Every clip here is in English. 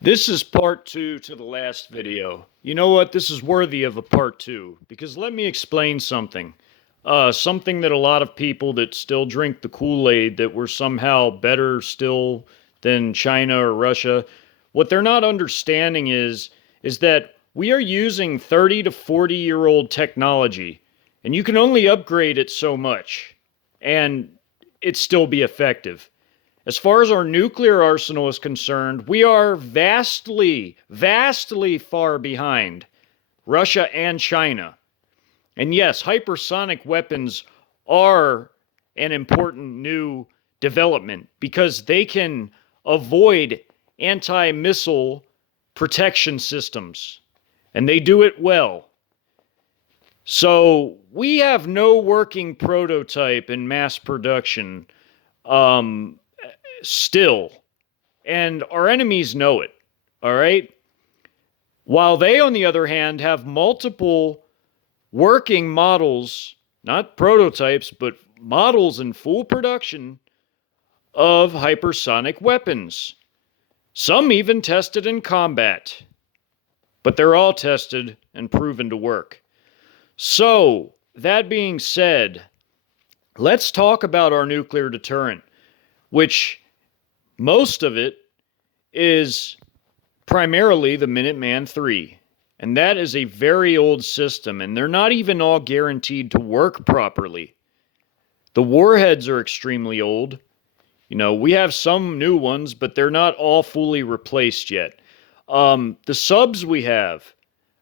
This is part two to the last video. You know what? This is worthy of a part two, because let me explain something. Something that a lot of people that still drink the Kool-Aid that we're somehow better still than China or Russia, what they're not understanding is that we are using 30 to 40-year-old technology, and you can only upgrade it so much, and it still be effective. As far as our nuclear arsenal is concerned, we are vastly, vastly far behind Russia and China. And yes, hypersonic weapons are an important new development because they can avoid anti-missile protection systems, and they do it well. So we have no working prototype in mass production still, and our enemies know it, all right? While they, on the other hand, have multiple working models, not prototypes, but models in full production of hypersonic weapons. Some even tested in combat, but they're all tested and proven to work. So, that being said, let's talk about our nuclear deterrent, which most of it is primarily the Minuteman III. And that is a very old system, and they're not even all guaranteed to work properly. The warheads are extremely old. You know, we have some new ones, but they're not all fully replaced yet. The subs we have,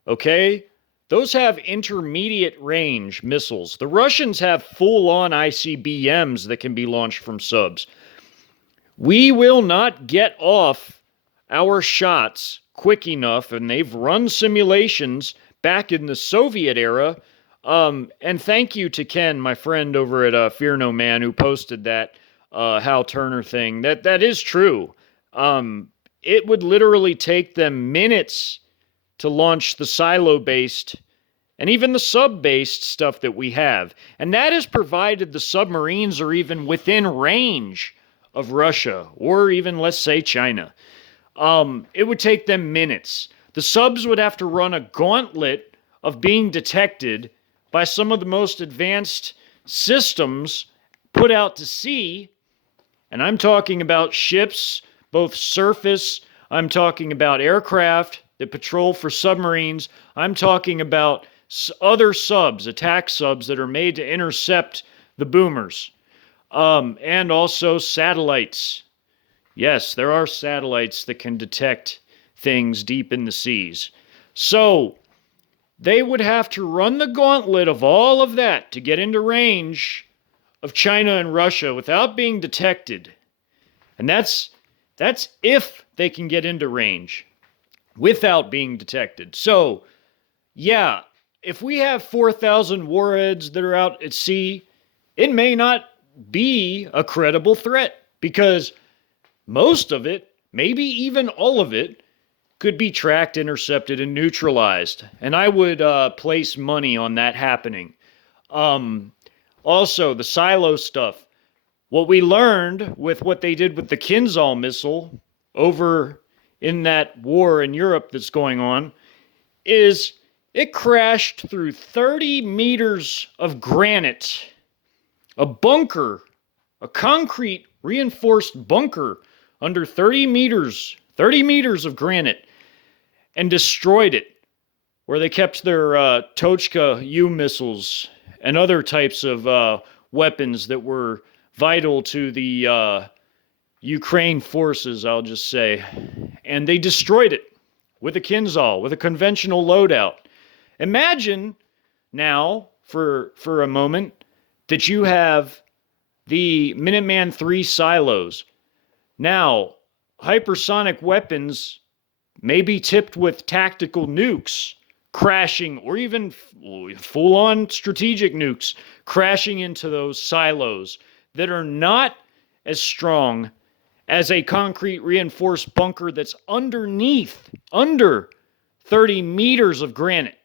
okay, those have intermediate range missiles. The Russians have full-on ICBMs that can be launched from subs. We will not get off our shots quick enough, and they've run simulations back in the Soviet era. And thank you to Ken, my friend over at Fear No Man, who posted that Hal Turner thing. That is true. It would literally take them minutes to launch the silo-based and even the sub-based stuff that we have. And that is provided the submarines are even within range of Russia, or even, let's say, China. It would take them minutes. The subs would have to run a gauntlet of being detected by some of the most advanced systems put out to sea. And I'm talking about ships, both surface, I'm talking about aircraft that patrol for submarines, I'm talking about other subs, attack subs that are made to intercept the boomers. And also satellites. Yes, there are satellites that can detect things deep in the seas. So, they would have to run the gauntlet of all of that to get into range of China and Russia without being detected. And that's if they can get into range without being detected. So, yeah, if we have 4,000 warheads that are out at sea, it may not be a credible threat, because most of it, maybe even all of it, could be tracked, intercepted, and neutralized. And I would place money on that happening. Also, the silo stuff. What we learned with what they did with the Kinzhal missile over in that war in Europe that's going on is it crashed through 30 meters of granite. A bunker, a concrete reinforced bunker under 30 meters of granite, and destroyed it, where they kept their Tochka U missiles and other types of weapons that were vital to the Ukraine forces, I'll just say. And they destroyed it with a Kinzhal, with a conventional loadout. Imagine now, for a moment, that you have the Minuteman III silos. Now, hypersonic weapons may be tipped with tactical nukes crashing, or even full-on strategic nukes crashing into those silos that are not as strong as a concrete reinforced bunker that's under 30 meters of granite.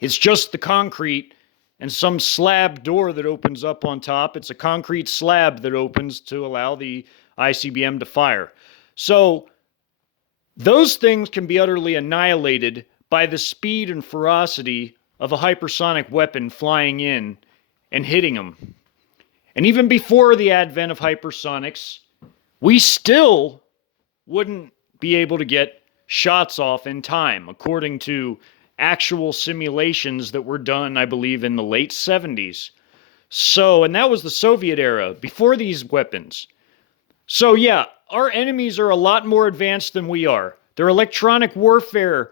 It's just the concrete and some slab door that opens up on top. It's a concrete slab that opens to allow the ICBM to fire. So those things can be utterly annihilated by the speed and ferocity of a hypersonic weapon flying in and hitting them. And even before the advent of hypersonics, we still wouldn't be able to get shots off in time, according to actual simulations that were done, I believe, in the late 70s. So, and that was the Soviet era, before these weapons. So yeah, our enemies are a lot more advanced than we are. Their electronic warfare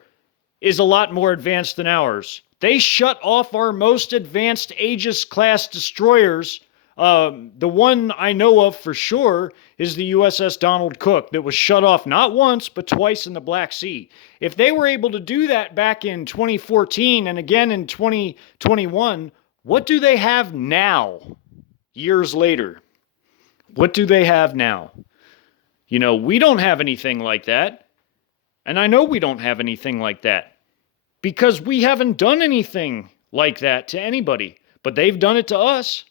is a lot more advanced than ours. They shut off our most advanced Aegis-class destroyers. The one I know of for sure is the USS Donald Cook that was shut off not once, but twice in the Black Sea. If they were able to do that back in 2014 and again in 2021, what do they have now, years later? What do they have now? You know, we don't have anything like that. And I know we don't have anything like that because we haven't done anything like that to anybody, but they've done it to us.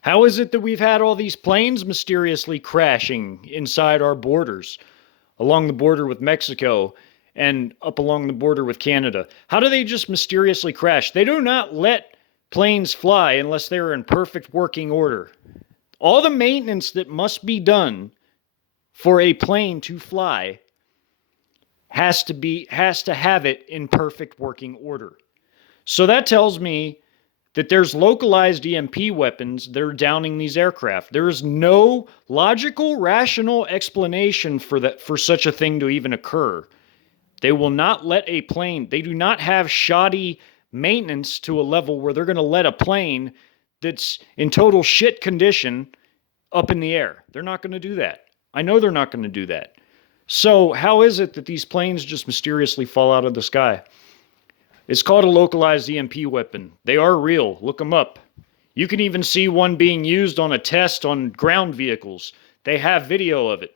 How is it that we've had all these planes mysteriously crashing inside our borders, along the border with Mexico and up along the border with Canada? How do they just mysteriously crash? They do not let planes fly unless they're in perfect working order. All the maintenance that must be done for a plane to fly has to have it in perfect working order. So that tells me that there's localized EMP weapons that are downing these aircraft. There is no logical, rational explanation for such a thing to even occur. They will not let a plane, they do not have shoddy maintenance to a level where they're going to let a plane that's in total shit condition up in the air. They're not going to do that. I know they're not going to do that. So how is it that these planes just mysteriously fall out of the sky? It's called a localized EMP weapon. They are real. Look them up. You can even see one being used on a test on ground vehicles. They have video of it.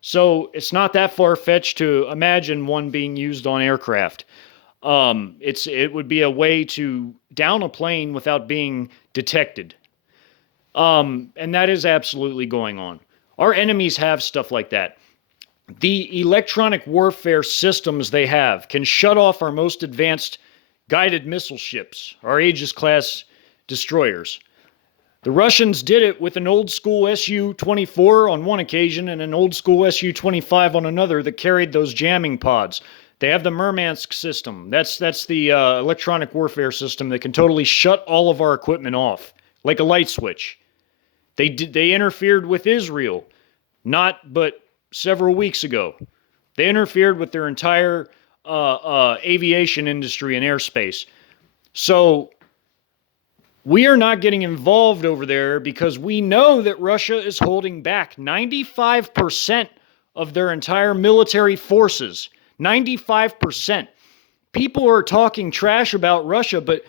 So it's not that far-fetched to imagine one being used on aircraft. It would be a way to down a plane without being detected. And that is absolutely going on. Our enemies have stuff like that. The electronic warfare systems they have can shut off our most advanced guided missile ships, our Aegis-class destroyers. The Russians did it with an old-school Su-24 on one occasion and an old-school Su-25 on another that carried those jamming pods. They have the Murmansk system. That's the electronic warfare system that can totally shut all of our equipment off, like a light switch. They interfered with Israel, not but several weeks ago. They interfered with their entire aviation industry and airspace. So we are not getting involved over there because we know that Russia is holding back 95% of their entire military forces. 95%. People are talking trash about Russia, but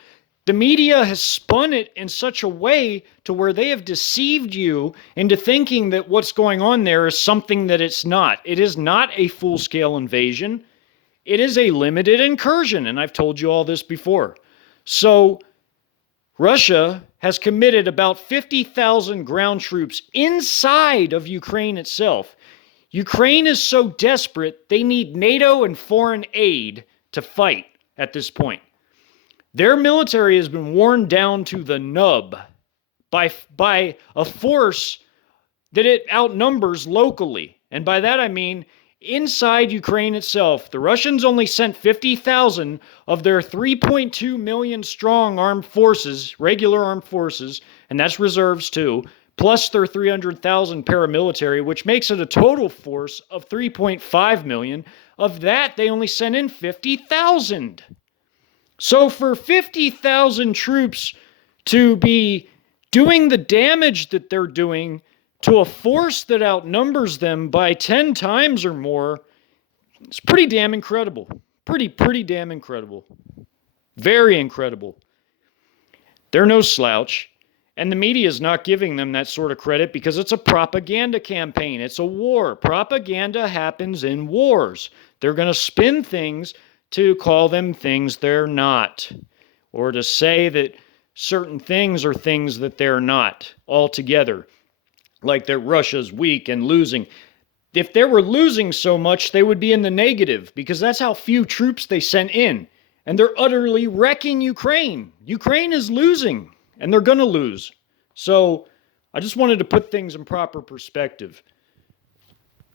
the media has spun it in such a way to where they have deceived you into thinking that what's going on there is something that it's not. It is not a full-scale invasion. It is a limited incursion, and I've told you all this before. So Russia has committed about 50,000 ground troops inside of Ukraine itself. Ukraine is so desperate, they need NATO and foreign aid to fight at this point. Their military has been worn down to the nub by a force that it outnumbers locally. And by that I mean inside Ukraine itself. The Russians only sent 50,000 of their 3.2 million strong armed forces, regular armed forces, and that's reserves too, plus their 300,000 paramilitary, which makes it a total force of 3.5 million. Of that, they only sent in 50,000. So for 50,000 troops to be doing the damage that they're doing to a force that outnumbers them by 10 times or more, it's pretty damn incredible. Pretty damn incredible. Very incredible. They're no slouch. And the media is not giving them that sort of credit because it's a propaganda campaign. It's a war. Propaganda happens in wars. They're going to spin things to call them things they're not, or to say that certain things are things that they're not altogether, like that Russia's weak and losing. if they were losing so much, they would be in the negative because that's how few troops they sent in. And they're utterly wrecking Ukraine. Ukraine is losing, and they're going to lose. So I just wanted to put things in proper perspective.